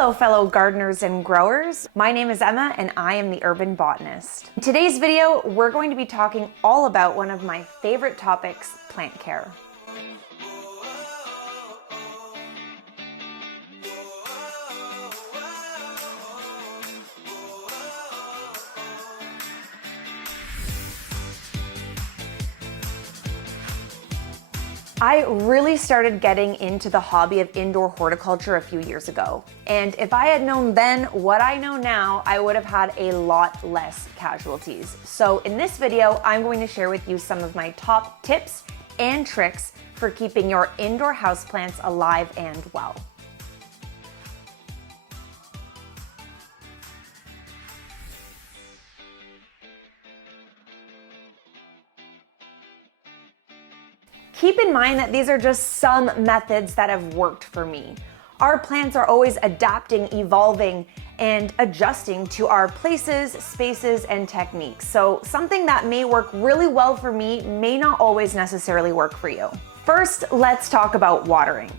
Hello fellow gardeners and growers, my name is Emma and I am the Urban Botanist. In today's video, we're going to be talking all about one of my favorite topics, plant care. I really started getting into the hobby of indoor horticulture a few years ago. And if I had known then what I know now, I would have had a lot less casualties. So in this video, I'm going to share with you some of my top tips and tricks for keeping your indoor houseplants alive and well. Keep in mind that these are just some methods that have worked for me. Our plants are always adapting, evolving, and adjusting to our places, spaces, and techniques. So something that may work really well for me may not always necessarily work for you. First, let's talk about watering.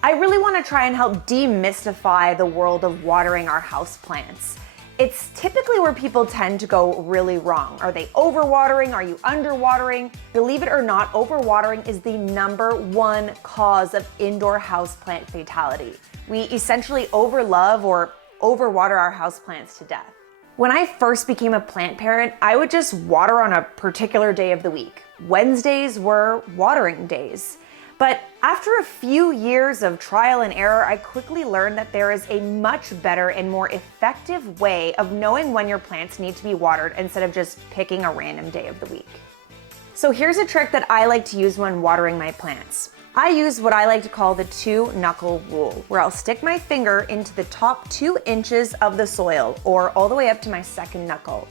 I really want to try and help demystify the world of watering our houseplants. It's typically where people tend to go really wrong. Are they overwatering? Are you underwatering? Believe it or not, overwatering is the #1 cause of indoor houseplant fatality. We essentially overlove or overwater our houseplants to death. When I first became a plant parent, I would just water on a particular day of the week. Wednesdays were watering days. But after a few years of trial and error, I quickly learned that there is a much better and more effective way of knowing when your plants need to be watered instead of just picking a random day of the week. So here's a trick that I like to use when watering my plants. I use what I like to call the 2-knuckle rule, where I'll stick my finger into the top 2 inches of the soil, or all the way up to my second knuckle,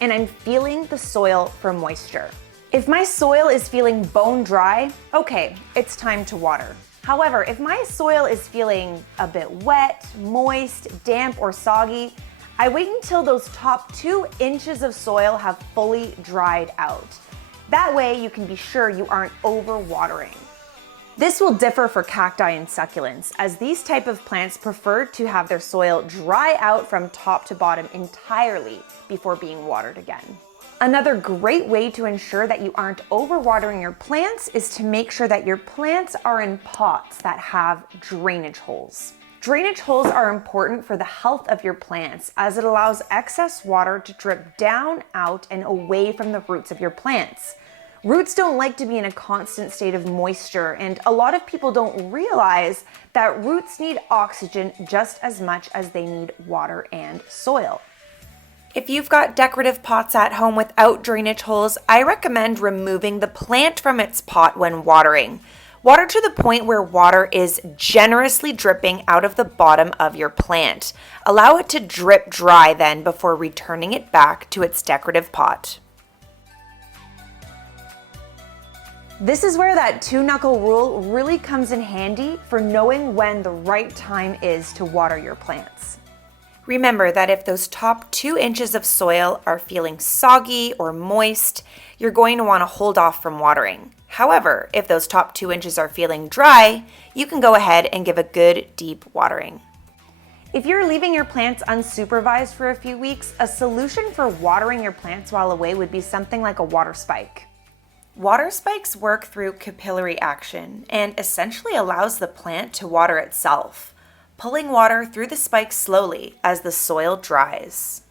and I'm feeling the soil for moisture. If my soil is feeling bone dry, okay, it's time to water. However, if my soil is feeling a bit wet, moist, damp, or soggy, I wait until those top 2 inches of soil have fully dried out. That way you can be sure you aren't overwatering. This will differ for cacti and succulents, as these type of plants prefer to have their soil dry out from top to bottom entirely before being watered again. Another great way to ensure that you aren't overwatering your plants is to make sure that your plants are in pots that have drainage holes. Drainage holes are important for the health of your plants as it allows excess water to drip down, out, and away from the roots of your plants. Roots don't like to be in a constant state of moisture, and a lot of people don't realize that roots need oxygen just as much as they need water and soil. If you've got decorative pots at home without drainage holes, I recommend removing the plant from its pot when watering. Water to the point where water is generously dripping out of the bottom of your plant. Allow it to drip dry then before returning it back to its decorative pot. This is where that 2-knuckle rule really comes in handy for knowing when the right time is to water your plants. Remember that if those top 2 inches of soil are feeling soggy or moist, you're going to want to hold off from watering. However, if those top 2 inches are feeling dry, you can go ahead and give a good deep watering. If you're leaving your plants unsupervised for a few weeks, a solution for watering your plants while away would be something like a water spike. Water spikes work through capillary action and essentially allows the plant to water itself, pulling water through the spikes slowly as the soil dries.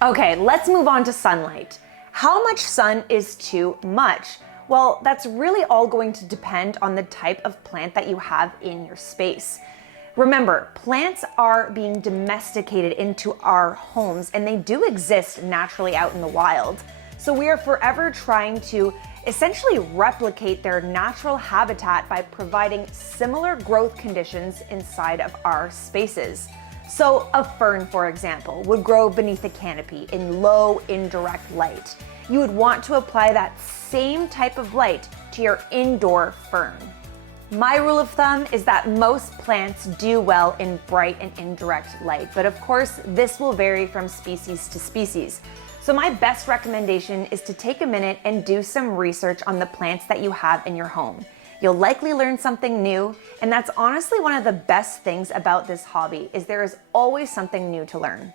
Okay, let's move on to sunlight. How much sun is too much? Well, that's really all going to depend on the type of plant that you have in your space. Remember, plants are being domesticated into our homes and they do exist naturally out in the wild. So we are forever trying to essentially replicate their natural habitat by providing similar growth conditions inside of our spaces. So a fern, for example, would grow beneath a canopy in low indirect light. You would want to apply that same type of light to your indoor fern. My rule of thumb is that most plants do well in bright and indirect light, but of course this will vary from species to species. So my best recommendation is to take a minute and do some research on the plants that you have in your home. You'll likely learn something new, and that's honestly one of the best things about this hobby, is there is always something new to learn.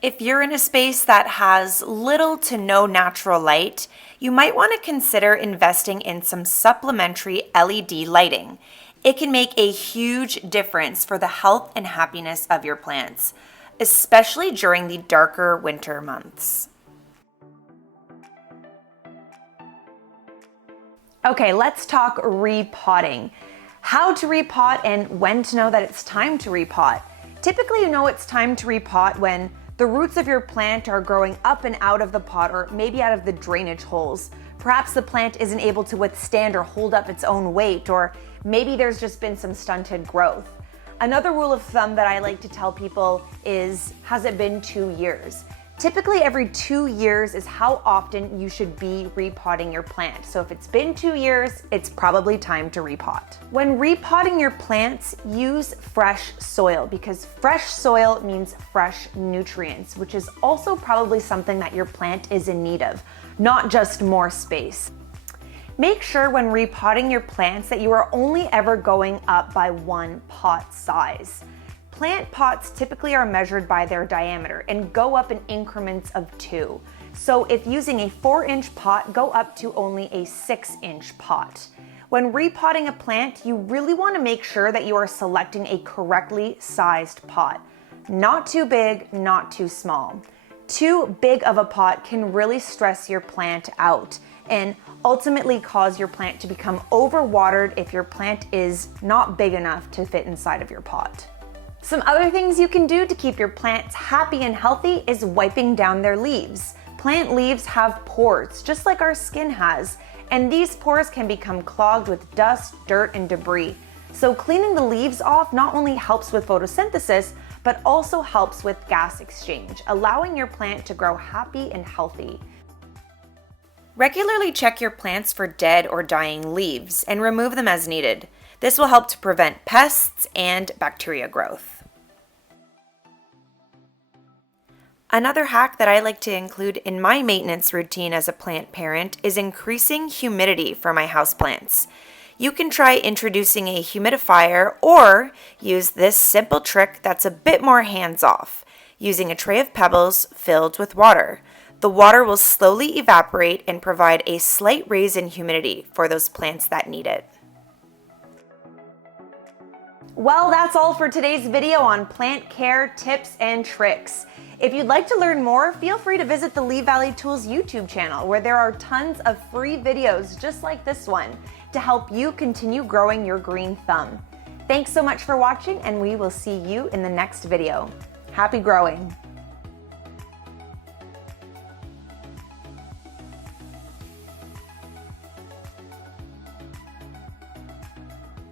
If you're in a space that has little to no natural light, you might want to consider investing in some supplementary LED lighting. It can make a huge difference for the health and happiness of your plants, especially during the darker winter months. Okay, let's talk repotting. How to repot and when to know that it's time to repot. Typically, you know it's time to repot when the roots of your plant are growing up and out of the pot, or maybe out of the drainage holes. Perhaps the plant isn't able to withstand or hold up its own weight, or maybe there's just been some stunted growth. Another rule of thumb that I like to tell people is, has it been 2 years? Typically every 2 years is how often you should be repotting your plant. So if it's been 2 years, it's probably time to repot. When repotting your plants, use fresh soil, because fresh soil means fresh nutrients, which is also probably something that your plant is in need of, not just more space. Make sure when repotting your plants that you are only ever going up by 1 pot size. Plant pots typically are measured by their diameter and go up in increments of 2. So if using a 4-inch pot, go up to only a 6-inch pot. When repotting a plant, you really want to make sure that you are selecting a correctly sized pot. Not too big, not too small. Too big of a pot can really stress your plant out and ultimately cause your plant to become overwatered if your plant is not big enough to fit inside of your pot. Some other things you can do to keep your plants happy and healthy is wiping down their leaves. Plant leaves have pores, just like our skin has, and these pores can become clogged with dust, dirt, and debris. So cleaning the leaves off not only helps with photosynthesis, but also helps with gas exchange, allowing your plant to grow happy and healthy. Regularly check your plants for dead or dying leaves and remove them as needed. This will help to prevent pests and bacteria growth. Another hack that I like to include in my maintenance routine as a plant parent is increasing humidity for my houseplants. You can try introducing a humidifier or use this simple trick that's a bit more hands-off, using a tray of pebbles filled with water. The water will slowly evaporate and provide a slight raise in humidity for those plants that need it. Well, that's all for today's video on plant care tips and tricks. If you'd like to learn more, feel free to visit the Lee Valley Tools YouTube channel, where there are tons of free videos just like this one to help you continue growing your green thumb. Thanks so much for watching, and we will see you in the next video. Happy growing!